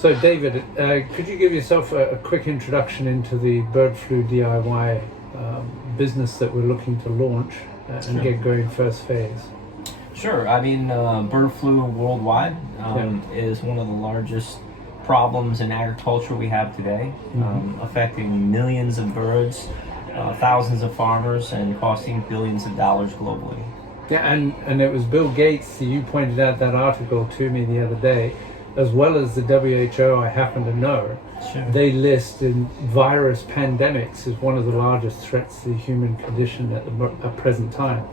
So David, could you give yourself a quick introduction into the BirdFlu DIY business that we're looking to launch and get going first phase? Sure. I mean, bird flu worldwide is one of the largest problems in agriculture we have today, affecting millions of birds, thousands of farmers, and costing billions of dollars globally. Yeah, and it was Bill Gates, you pointed out that article to me the other day, as well as the WHO, I happen to know. Sure. They list in virus pandemics as one of the largest threats to the human condition at the present time.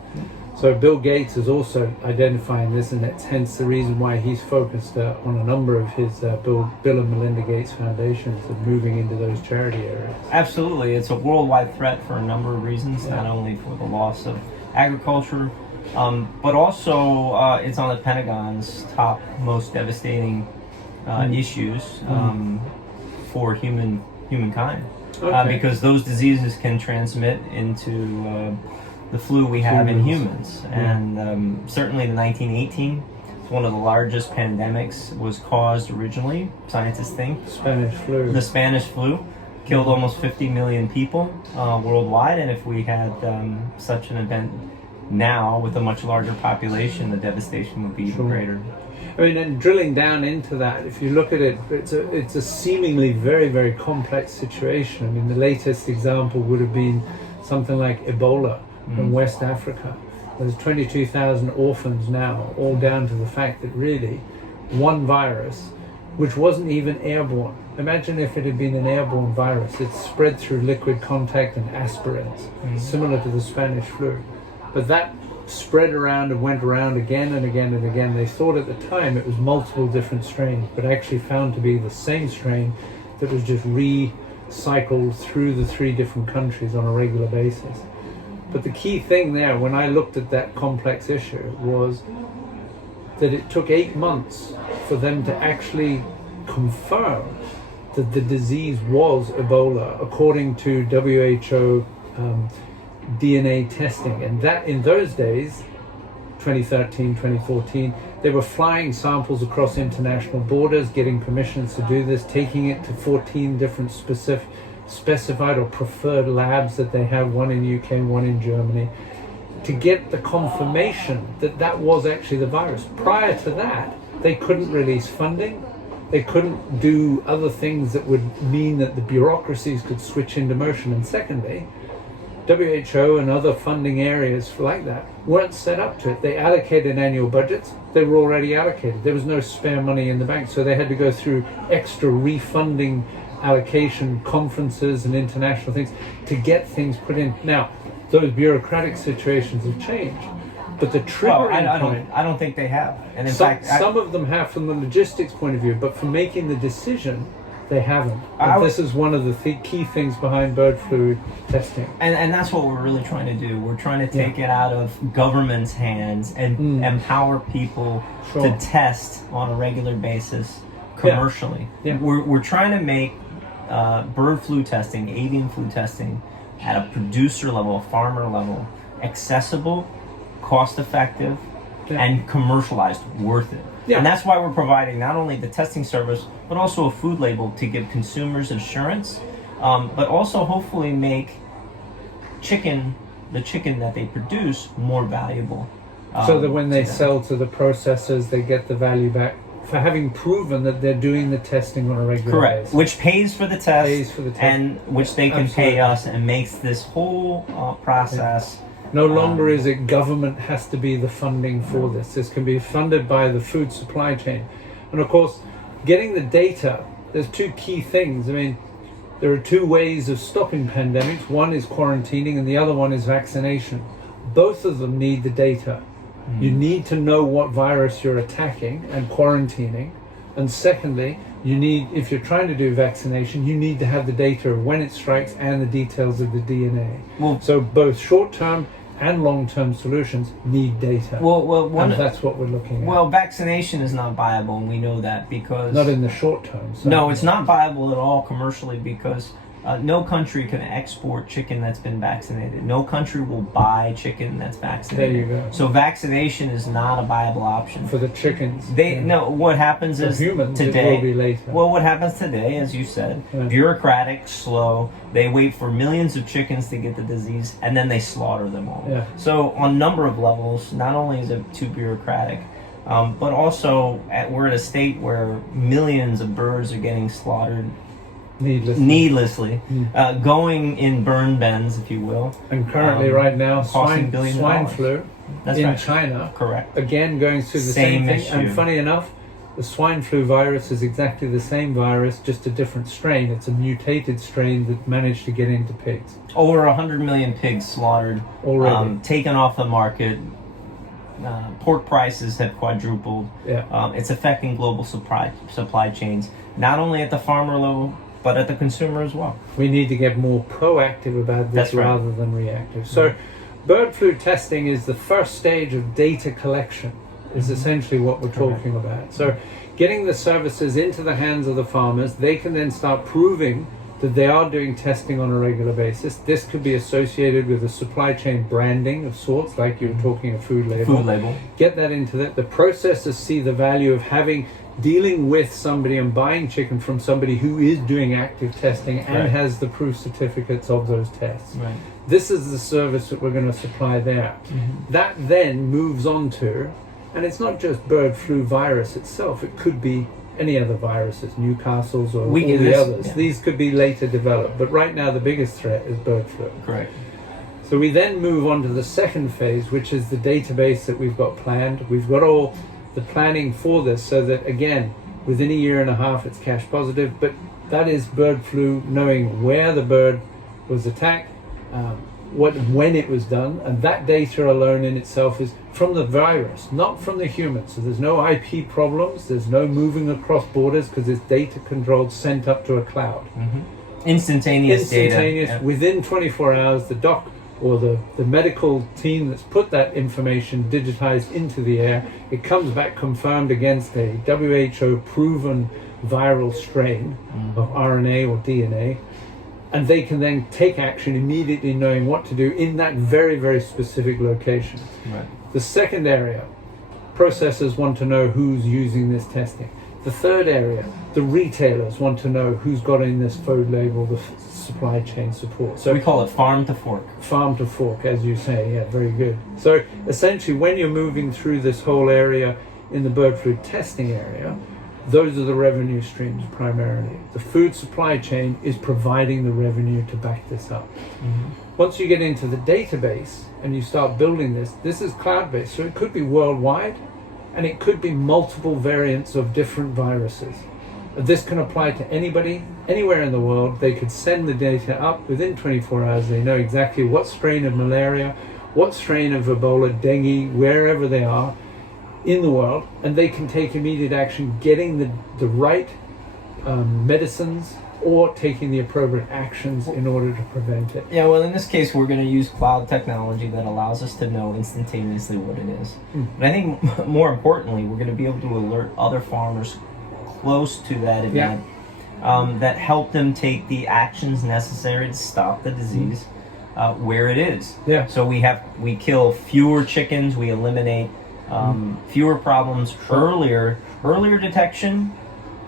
So Bill Gates is also identifying this, and it's hence the reason why he's focused on a number of his Bill and Melinda Gates foundations and moving into those charity areas. Absolutely. It's a worldwide threat for a number of reasons, not only for the loss of agriculture, but also it's on the Pentagon's top most devastating issues for humankind. Okay. Because those diseases can transmit into the flu we have in humans. And certainly the 1918, one of the largest pandemics, was caused originally, scientists think, Spanish flu. The Spanish flu killed almost 50 million people worldwide, and if we had such an event now with a much larger population, the devastation would be even greater. I mean, and drilling down into that, if you look at it, it's a seemingly very, very complex situation. I mean, the latest example would have been something like Ebola in West Africa. There's 22,000 orphans now, all down to the fact that really one virus, which wasn't even airborne. Imagine if it had been an airborne virus. It's spread through liquid contact and aspirins, similar to the Spanish flu. But that spread around and went around again and again and again. They thought at the time it was multiple different strains, but actually found to be the same strain that was just recycled through the 3 different countries on a regular basis. But the key thing there, when I looked at that complex issue, was that it took 8 months for them to actually confirm that the disease was Ebola, according to WHO DNA testing. And that in those days, 2013, 2014, they were flying samples across international borders, getting permissions to do this, taking it to 14 different specified or preferred labs that they have, one in UK, one in Germany, to get the confirmation that that was actually the virus. Prior to that, they couldn't release funding. They couldn't do other things that would mean that the bureaucracies could switch into motion. And secondly, WHO and other funding areas like that weren't set up to it. They allocated annual budgets. They were already allocated. There was no spare money in the bank. So they had to go through extra refunding allocation conferences and international things to get things put in. Now, those bureaucratic situations have changed, but the triggering point... I don't think they have. And in fact, some of them have from the logistics point of view, but for making the decision, they haven't. This is one of the key things behind bird flu testing. And that's what we're really trying to do. We're trying to take it out of government's hands and empower people to test on a regular basis commercially. We're trying to make bird flu testing, avian flu testing, at a producer level, a farmer level, accessible, cost-effective, and commercialized, worth it. And that's why we're providing not only the testing service, but also a food label to give consumers assurance, but also hopefully make the chicken that they produce more valuable. So that when they sell to the processors, they get the value back for having proven that they're doing the testing on a regular basis. Which pays for the test, and which they can pay us, and makes this whole process... No longer is it government has to be the funding for this. This can be funded by the food supply chain. And of course, getting the data, there's 2 key things. I mean, there are 2 ways of stopping pandemics. One is quarantining and the other one is vaccination. Both of them need the data. You need to know what virus you're attacking and quarantining. And secondly, you need, if you're trying to do vaccination, you need to have the data of when it strikes and the details of the DNA. So both short-term and long-term solutions need data. And that's what we're looking at. Well, vaccination is not viable, and we know that because... Not in the short term. No, it's not viable at all commercially because No country can export chicken that's been vaccinated. No country will buy chicken that's vaccinated. There you go. So vaccination is not a viable option for the chickens. No. What happens for is humans, today. It will be later. Well, what happens today, as you said, bureaucratic, slow. They wait for millions of chickens to get the disease, and then they slaughter them all. Yeah. So on a number of levels, not only is it too bureaucratic, but also we're at a state where millions of birds are getting slaughtered needlessly, going in burn bens, if you will. And currently, right now, costing billions of swine dollars. flu That's in right. China, Correct. again going through the same thing. issue. And funny enough, the swine flu virus is exactly the same virus, just a different strain. It's a mutated strain that managed to get into pigs. Over 100 million pigs slaughtered, already, taken off the market. Pork prices have quadrupled. Yeah. It's affecting global supply chains, not only at the farmer level, but at the consumer as well. We need to get more proactive about this rather than reactive. So, bird flu testing is the first stage of data collection, is essentially what we're talking about. So, getting the services into the hands of the farmers, they can then start proving that they are doing testing on a regular basis. This could be associated with a supply chain branding of sorts, like you were talking a food label. Food label. Get that into that. The processors see the value of dealing with somebody and buying chicken from somebody who is doing active testing and has the proof certificates of those tests. Right. This is the service that we're going to supply there. That then moves on to, and it's not just bird flu virus itself, it could be any other viruses, Newcastle's or all the others. These could be later developed, but right now the biggest threat is bird flu. Correct. So we then move on to the second phase, which is the database that we've got planned. We've got all the planning for this so that, again, within a year and a half it's cash positive, but that is bird flu, knowing where the bird was attacked, when it was done, and that data alone in itself is from the virus, not from the human. So there's no IP problems, there's no moving across borders because it's data controlled, sent up to a cloud. Instantaneous data. Within 24 hours, the doc or the medical team that's put that information digitized into the air, it comes back confirmed against a WHO proven viral strain of RNA or DNA, and they can then take action immediately, knowing what to do in that very, very specific location. Right. The second area, processors want to know who's using this testing. The third area, the retailers want to know who's got in this food label, the supply chain support. So we call it farm to fork. Farm to fork, as you say, yeah, very good. So essentially, when you're moving through this whole area in the bird flu testing area, those are the revenue streams primarily. The food supply chain is providing the revenue to back this up. Once you get into the database and you start building this is cloud-based, so it could be worldwide, and it could be multiple variants of different viruses. This can apply to anybody, anywhere in the world. They could send the data up within 24 hours. They know exactly what strain of malaria, what strain of Ebola, dengue, wherever they are in the world, and they can take immediate action, getting the right medicines or taking the appropriate actions in order to prevent it. Yeah, well, in this case, we're going to use cloud technology that allows us to know instantaneously what it is. But I think more importantly, we're going to be able to alert other farmers close to that event that help them take the actions necessary to stop the disease where it is. Yeah. So we kill fewer chickens, we eliminate fewer problems earlier. Earlier detection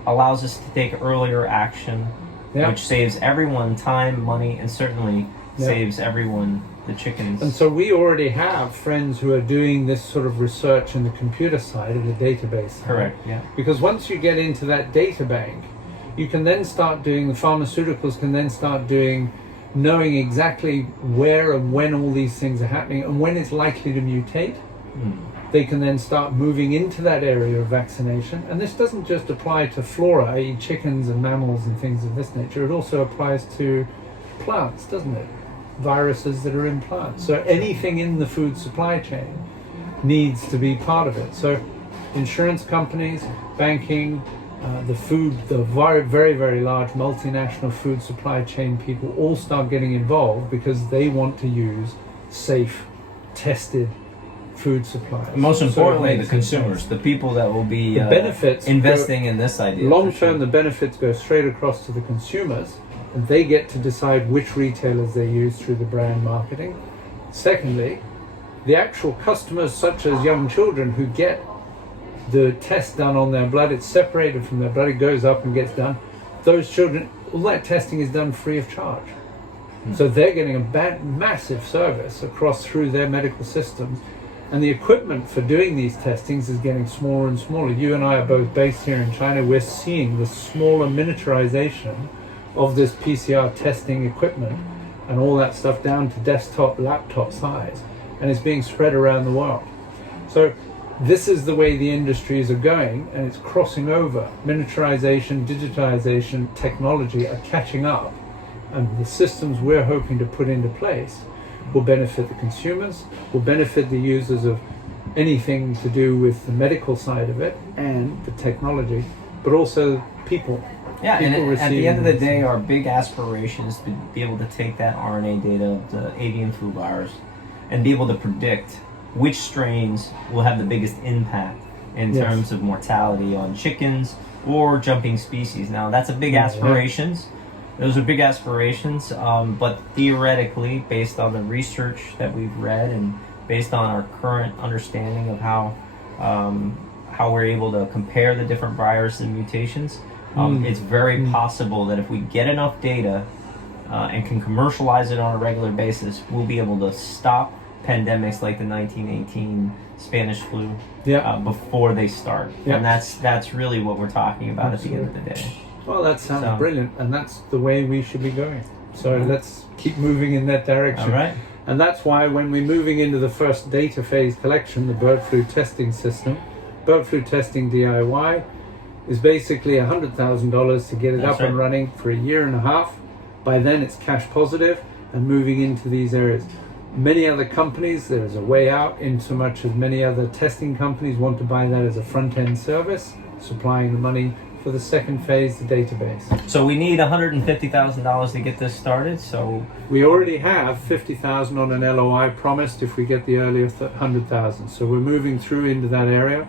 allows us to take earlier action, which saves everyone time, money, and certainly saves everyone the chickens. And so we already have friends who are doing this sort of research in the computer side of the database side. Correct, yeah. Because once you get into that data bank, you can then start doing, the pharmaceuticals can then start doing, knowing exactly where and when all these things are happening and when it's likely to mutate. They can then start moving into that area of vaccination. And this doesn't just apply to flora, i.e. chickens and mammals and things of this nature. It also applies to plants, doesn't it? Viruses that are in plants. So anything in the food supply chain needs to be part of it. So insurance companies, banking, the very, very large multinational food supply chain people all start getting involved because they want to use safe, tested food supplies. Most importantly, the consumers, the people that will be the benefits investing in this idea. Long term, the benefits go straight across to the consumers, and they get to decide which retailers they use through the brand marketing. Secondly, the actual customers, such as young children who get the test done on their blood, it's separated from their blood, it goes up and gets done. Those children, all that testing is done free of charge. So they're getting a massive service across through their medical systems. And the equipment for doing these testings is getting smaller and smaller. You and I are both based here in China. We're seeing the smaller miniaturization of this PCR testing equipment and all that stuff down to desktop, laptop size. And it's being spread around the world. So this is the way the industries are going, and it's crossing over. Miniaturization, digitization, technology are catching up. And the systems we're hoping to put into place will benefit the consumers, will benefit the users of anything to do with the medical side of it and the technology, but also people. Yeah, and at the end of the day, our big aspiration is to be able to take that RNA data of the avian flu virus and be able to predict which strains will have the biggest impact in terms of mortality on chickens or jumping species. Now, that's a big aspirations. Those are big aspirations, but theoretically, based on the research that we've read and based on our current understanding of how we're able to compare the different viruses and mutations, it's very possible that if we get enough data and can commercialize it on a regular basis, we'll be able to stop pandemics like the 1918 Spanish flu before they start. And that's really what we're talking about at the end of the day. Well, that sounds brilliant, and that's the way we should be going. So let's keep moving in that direction. All right. And that's why when we're moving into the first data phase collection, the bird flu testing system, bird flu testing DIY, is basically $100,000 to get it up and running for a year and a half. By then it's cash positive and moving into these areas. Many other companies, there's a way out in so much as many other testing companies want to buy that as a front-end service, supplying the money for the second phase, the database. So we need $150,000 to get this started. So we already have $50,000 on an LOI promised if we get the earlier $100,000. So we're moving through into that area.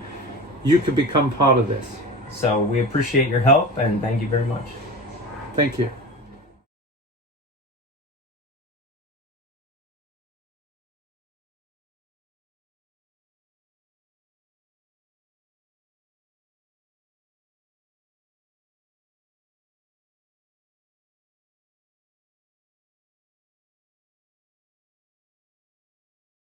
You could become part of this. So we appreciate your help and thank you very much. Thank you.